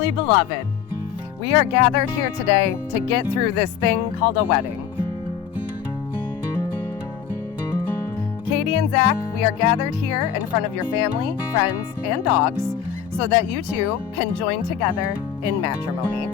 Dearly beloved, we are gathered here today to get through this thing called a wedding. Katie and Zach, we are gathered here in front of your family, friends, and dogs so that you two can join together in matrimony.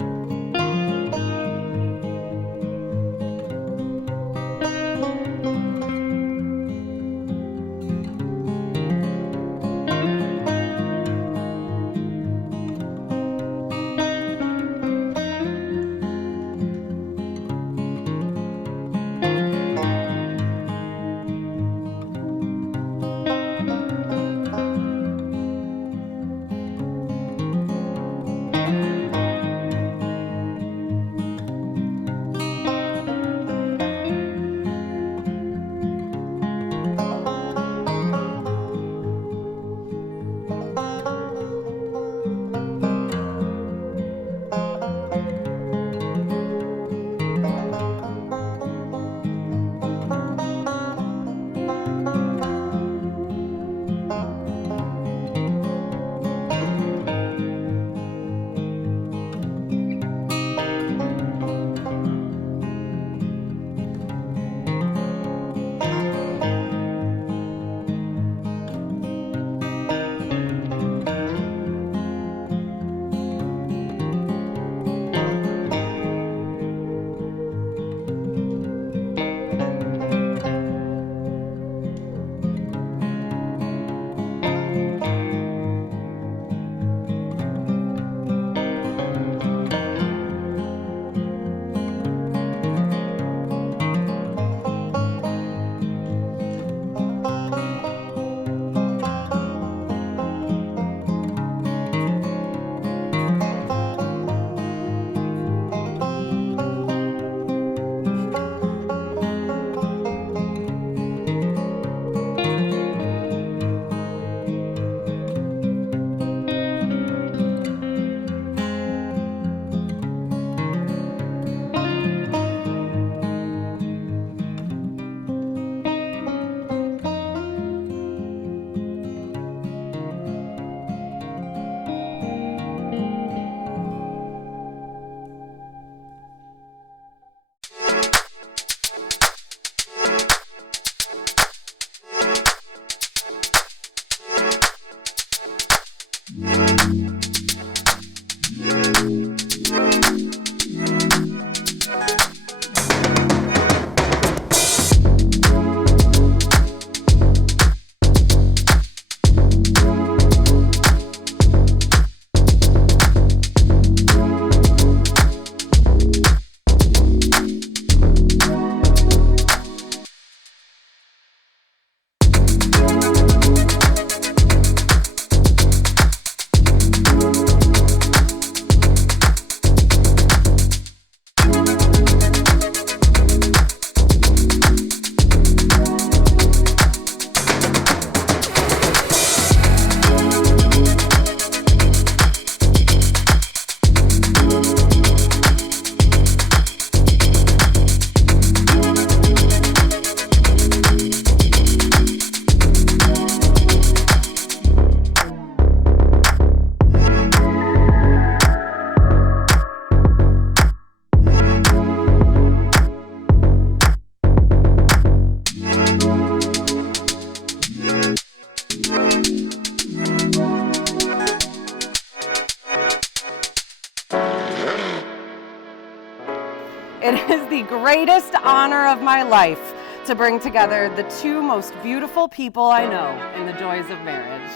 It is the greatest honor of my life to bring together the two most beautiful people I know in the joys of marriage.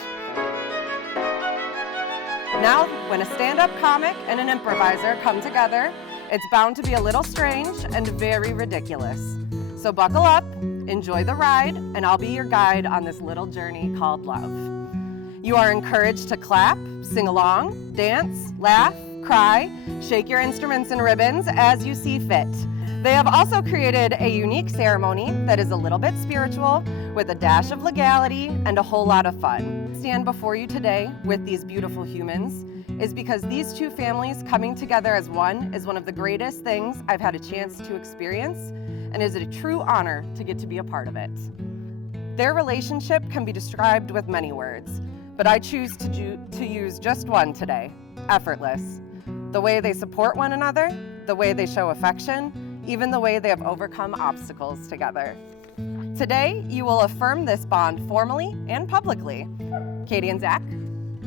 Now, when a stand-up comic and an improviser come together, it's bound to be a little strange and very ridiculous. So buckle up, enjoy the ride, and I'll be your guide on this little journey called love. You are encouraged to clap, sing along, dance, laugh, cry, shake your instruments and ribbons as you see fit. They have also created a unique ceremony that is a little bit spiritual with a dash of legality and a whole lot of fun. Stand before you today with these beautiful humans is because these two families coming together as one is one of the greatest things I've had a chance to experience and is a true honor to get to be a part of it. Their relationship can be described with many words, but I choose to use just one today. effortless. The way they support one another, the way they show affection, even the way they have overcome obstacles together. Today, you will affirm this bond formally and publicly. Katie and Zach,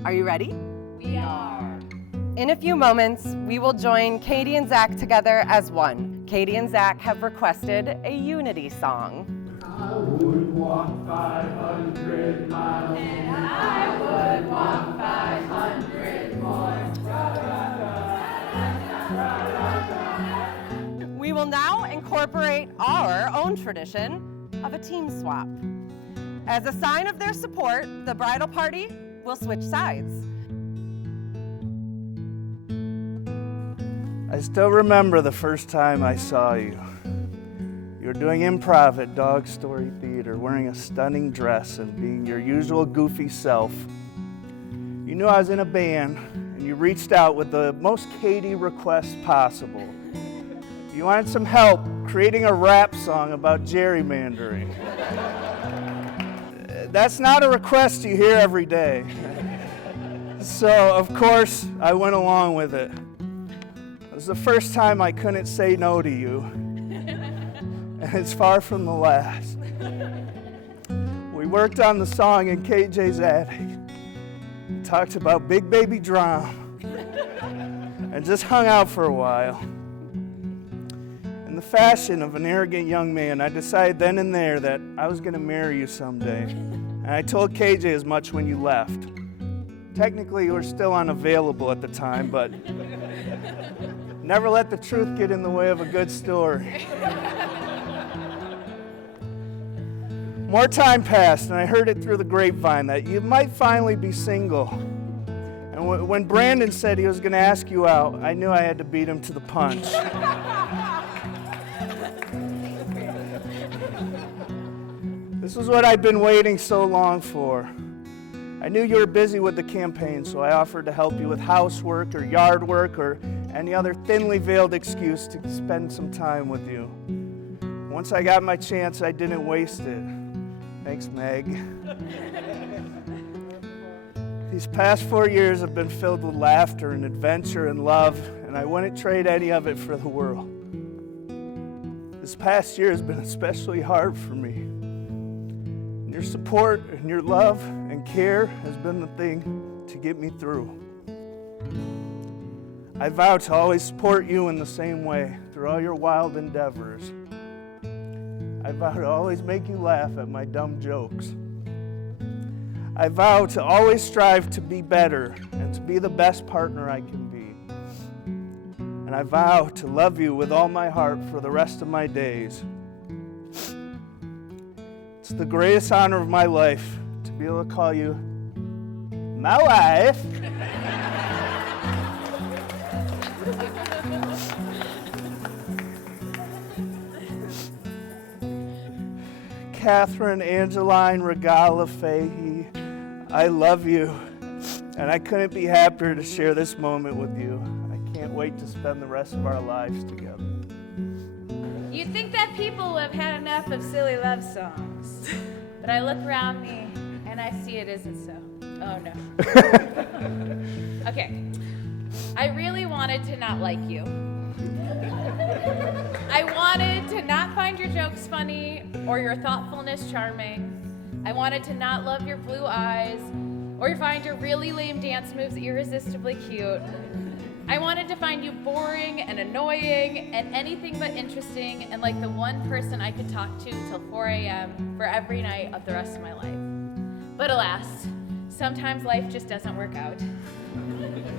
are you ready? We are. In a few moments, we will join Katie and Zach together as one. Katie and Zach have requested a unity song. I would walk 500 miles. And I would walk 500 more. We will now incorporate our own tradition of a team swap. As a sign of their support, the bridal party will switch sides. I still remember the first time I saw you. You were doing improv at Dog Story Theater, wearing a stunning dress and being your usual goofy self. You knew I was in a band, and you reached out with the most Katie request possible. You wanted some help creating a rap song about gerrymandering. That's not a request you hear every day. So, of course, I went along with it. It was the first time I couldn't say no to you, and it's far from the last. We worked on the song in KJ's attic, talked about big baby drama, and just hung out for a while. In the fashion of an arrogant young man, I decided then and there that I was going to marry you someday, and I told KJ as much when you left. Technically, you were still unavailable at the time, but never let the truth get in the way of a good story. More time passed, and I heard it through the grapevine that you might finally be single. And when Brandon said he was going to ask you out, I knew I had to beat him to the punch. This was what I'd been waiting so long for. I knew you were busy with the campaign, so I offered to help you with housework or yard work or any other thinly veiled excuse to spend some time with you. Once I got my chance, I didn't waste it. Thanks, Meg. These past 4 years have been filled with laughter and adventure and love, and I wouldn't trade any of it for the world. This past year has been especially hard for me. And your support and your love and care has been the thing to get me through. I vow to always support you in the same way through all your wild endeavors. I vow to always make you laugh at my dumb jokes. I vow to always strive to be better and to be the best partner I can be. And I vow to love you with all my heart for the rest of my days. It's the greatest honor of my life to be able to call you my wife. Catherine Angeline Regala Fahey, I love you, and I couldn't be happier to share this moment with you. I can't wait to spend the rest of our lives together. You'd think that people have had enough of silly love songs, but I look around me and I see it isn't so. Oh no. Okay, I really wanted to not like you. I wanted to not find your jokes funny or your thoughtfulness charming. I wanted to not love your blue eyes or find your really lame dance moves irresistibly cute. I wanted to find you boring and annoying and anything but interesting and like the one person I could talk to till 4 a.m. for every night of the rest of my life. But alas, sometimes life just doesn't work out.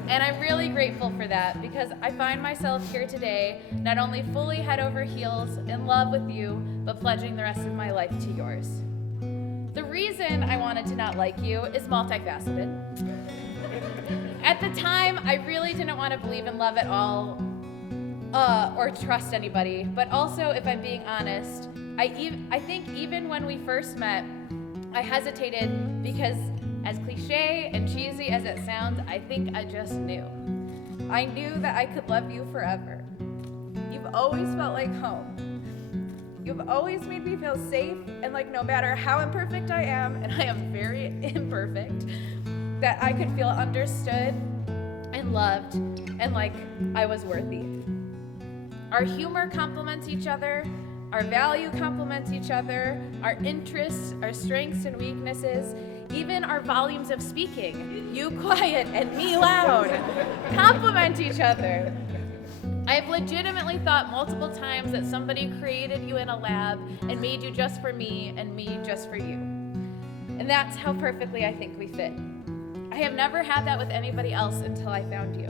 And I'm really grateful for that because I find myself here today not only fully head over heels in love with you, but pledging the rest of my life to yours. The reason I wanted to not like you is multifaceted. At the time, I really didn't want to believe in love at all or trust anybody, but also, if I'm being honest, I think even when we first met, I hesitated because as cliche and cheesy as it sounds, I think I just knew. I knew that I could love you forever. You've always felt like home. You've always made me feel safe and like no matter how imperfect I am, and I am very imperfect, that I could feel understood and loved and like I was worthy. Our humor complements each other, our value complements each other, our interests, our strengths and weaknesses, even our volumes of speaking, you quiet and me loud, complement each other. I've legitimately thought multiple times that somebody created you in a lab and made you just for me and me just for you. And that's how perfectly I think we fit. I have never had that with anybody else until I found you.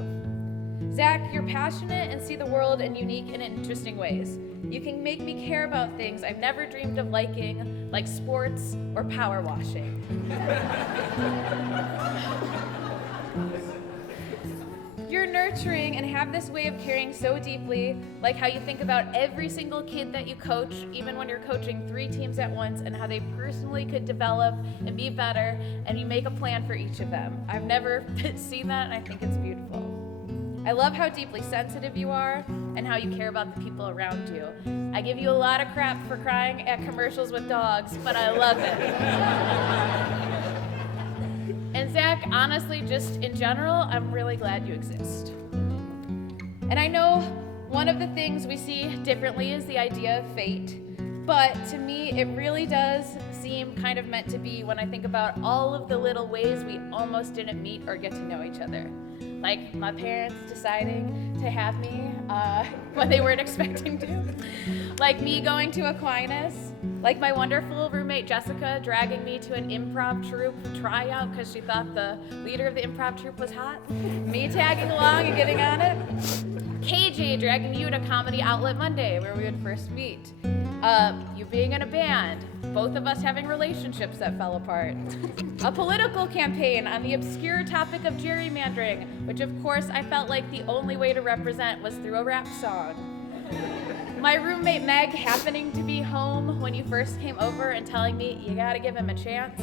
Zach, you're passionate and see the world in unique and interesting ways. You can make me care about things I've never dreamed of liking, like sports or power washing. You're nurturing and have this way of caring so deeply, like how you think about every single kid that you coach, even when you're coaching 3 teams at once, and how they personally could develop and be better, and you make a plan for each of them. I've never seen that, and I think it's beautiful. I love how deeply sensitive you are and how you care about the people around you. I give you a lot of crap for crying at commercials with dogs, but I love it. And Zach, honestly, just in general, I'm really glad you exist. And I know one of the things we see differently is the idea of fate, but to me, it really does seem kind of meant to be when I think about all of the little ways we almost didn't meet or get to know each other. Like my parents deciding to have me when they weren't expecting to. Like me going to Aquinas. Like my wonderful roommate Jessica dragging me to an improv troupe tryout because she thought the leader of the improv troupe was hot. Me tagging along and getting on it. KJ dragging you to Comedy Outlet Monday where we would first meet. You being in a band. Both of us having relationships that fell apart. A political campaign on the obscure topic of gerrymandering, which of course I felt like the only way to represent was through a rap song. My roommate Meg happening to be home when you first came over and telling me you gotta give him a chance.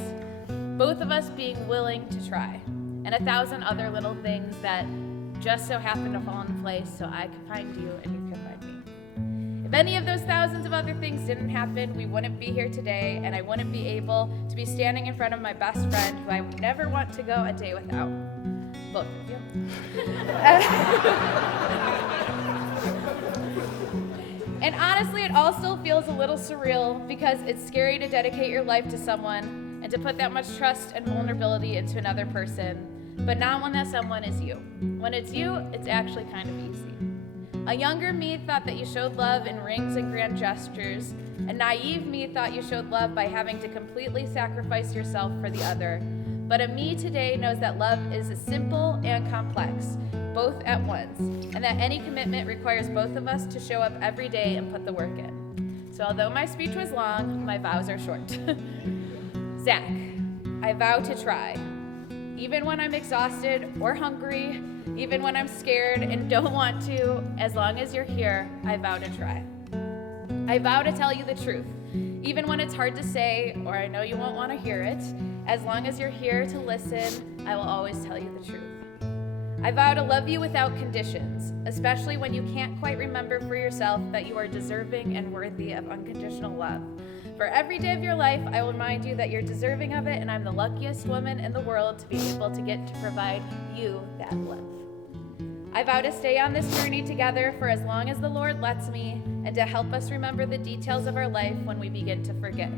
Both of us being willing to try. And 1,000 other little things that just so happened to fall into place so I could find you and you could find me. If any of those thousands of other things didn't happen, we wouldn't be here today, and I wouldn't be able to be standing in front of my best friend who I would never want to go a day without. Both of you. And honestly, it all still feels a little surreal because it's scary to dedicate your life to someone and to put that much trust and vulnerability into another person, but not when that someone is you. When it's you, it's actually kind of easy. A younger me thought that you showed love in rings and grand gestures. A naive me thought you showed love by having to completely sacrifice yourself for the other. But a me today knows that love is simple and complex, both at once, and that any commitment requires both of us to show up every day and put the work in. So although my speech was long, my vows are short. Zach, I vow to try. Even when I'm exhausted or hungry, even when I'm scared and don't want to, as long as you're here, I vow to try. I vow to tell you the truth, even when it's hard to say or I know you won't want to hear it. As long as you're here to listen, I will always tell you the truth. I vow to love you without conditions, especially when you can't quite remember for yourself that you are deserving and worthy of unconditional love. For every day of your life, I will remind you that you're deserving of it, and I'm the luckiest woman in the world to be able to get to provide you that love. I vow to stay on this journey together for as long as the Lord lets me, and to help us remember the details of our life when we begin to forget.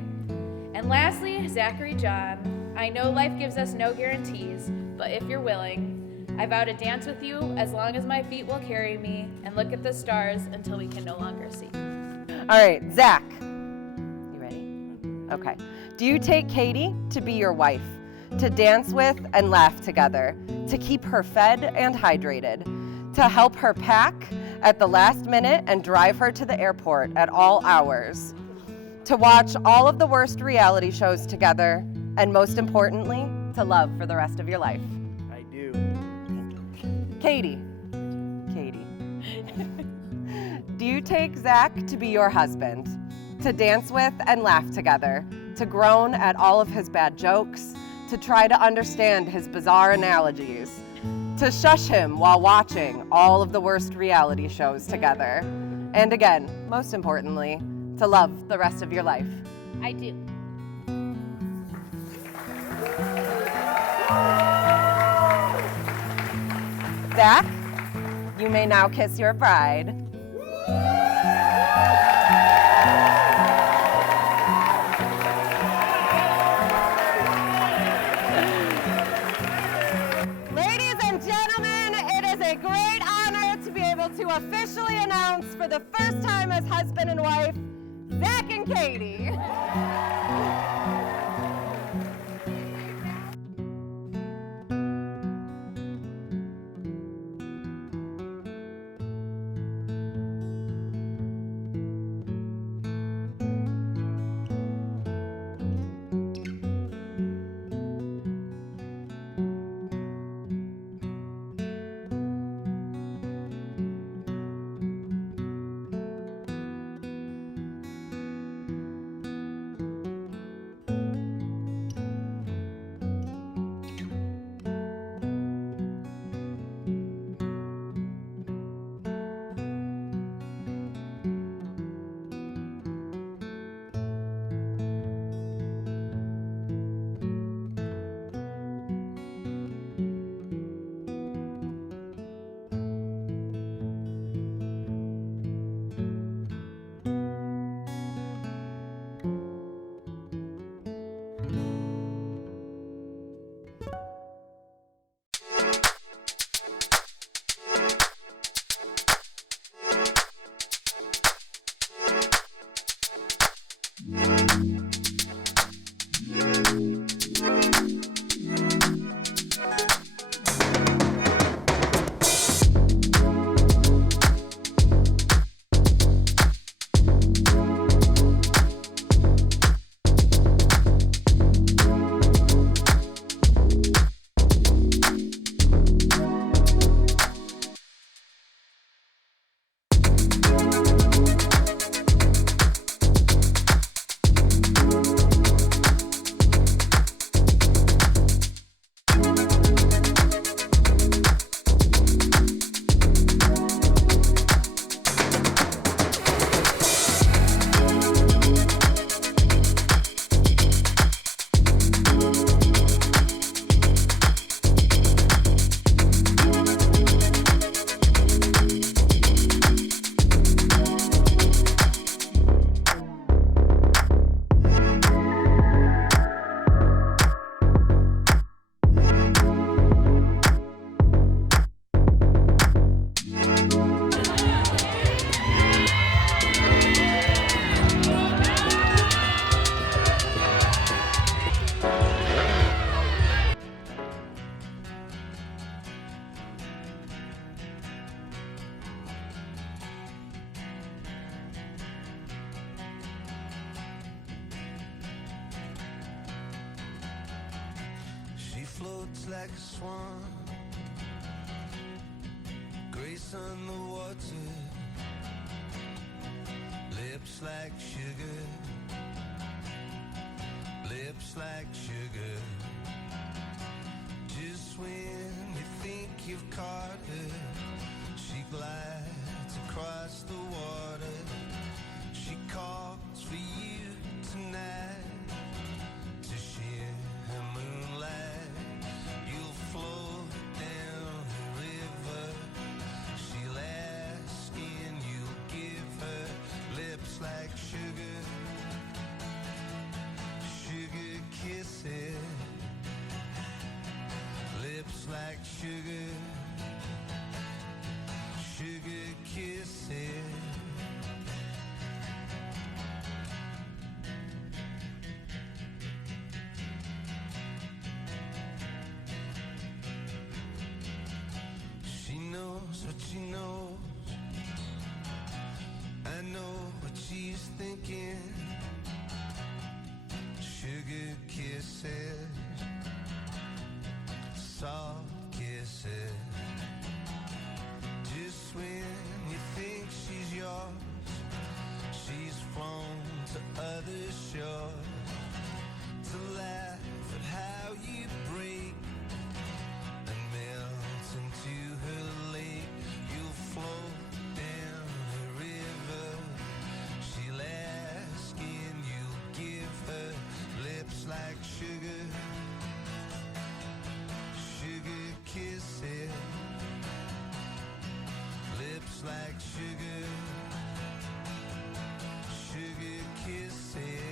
And lastly, Zachary John, I know life gives us no guarantees, but if you're willing, I vow to dance with you as long as my feet will carry me and look at the stars until we can no longer see. All right, Zach, you ready? Okay. Do you take Katie to be your wife, to dance with and laugh together, to keep her fed and hydrated, to help her pack at the last minute and drive her to the airport at all hours, to watch all of the worst reality shows together, and most importantly, to love for the rest of your life? I do. Katie. Do you take Zach to be your husband, to dance with and laugh together, to groan at all of his bad jokes, to try to understand his bizarre analogies, to shush him while watching all of the worst reality shows together, and again, most importantly, to love the rest of your life? I do. Zach, you may now kiss your bride. Ladies and gentlemen, it is a great honor to be able to officially announce for the first time as husband and wife, Zach and Katie. Floats like a swan, grace on the water, lips like sugar, lips like sugar. Just when you think you've caught her, she glides across the water. She calls for you tonight to share her moonlight. You'll float down the river. She'll ask and you'll give her lips like sugar, sugar kisses, lips like sugar, sugar kisses. She knows what she knows. I know what she's thinking. Sugar kisses, soft kisses. Just when you think she's yours, she's flown to other shores to laugh at how you break and melt into her lake. You'll float down the river. She'll ask and you'll give her lips like sugar, sugar kisses, like sugar, sugar kisses.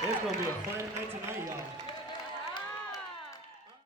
It's gonna be a fun night tonight, y'all.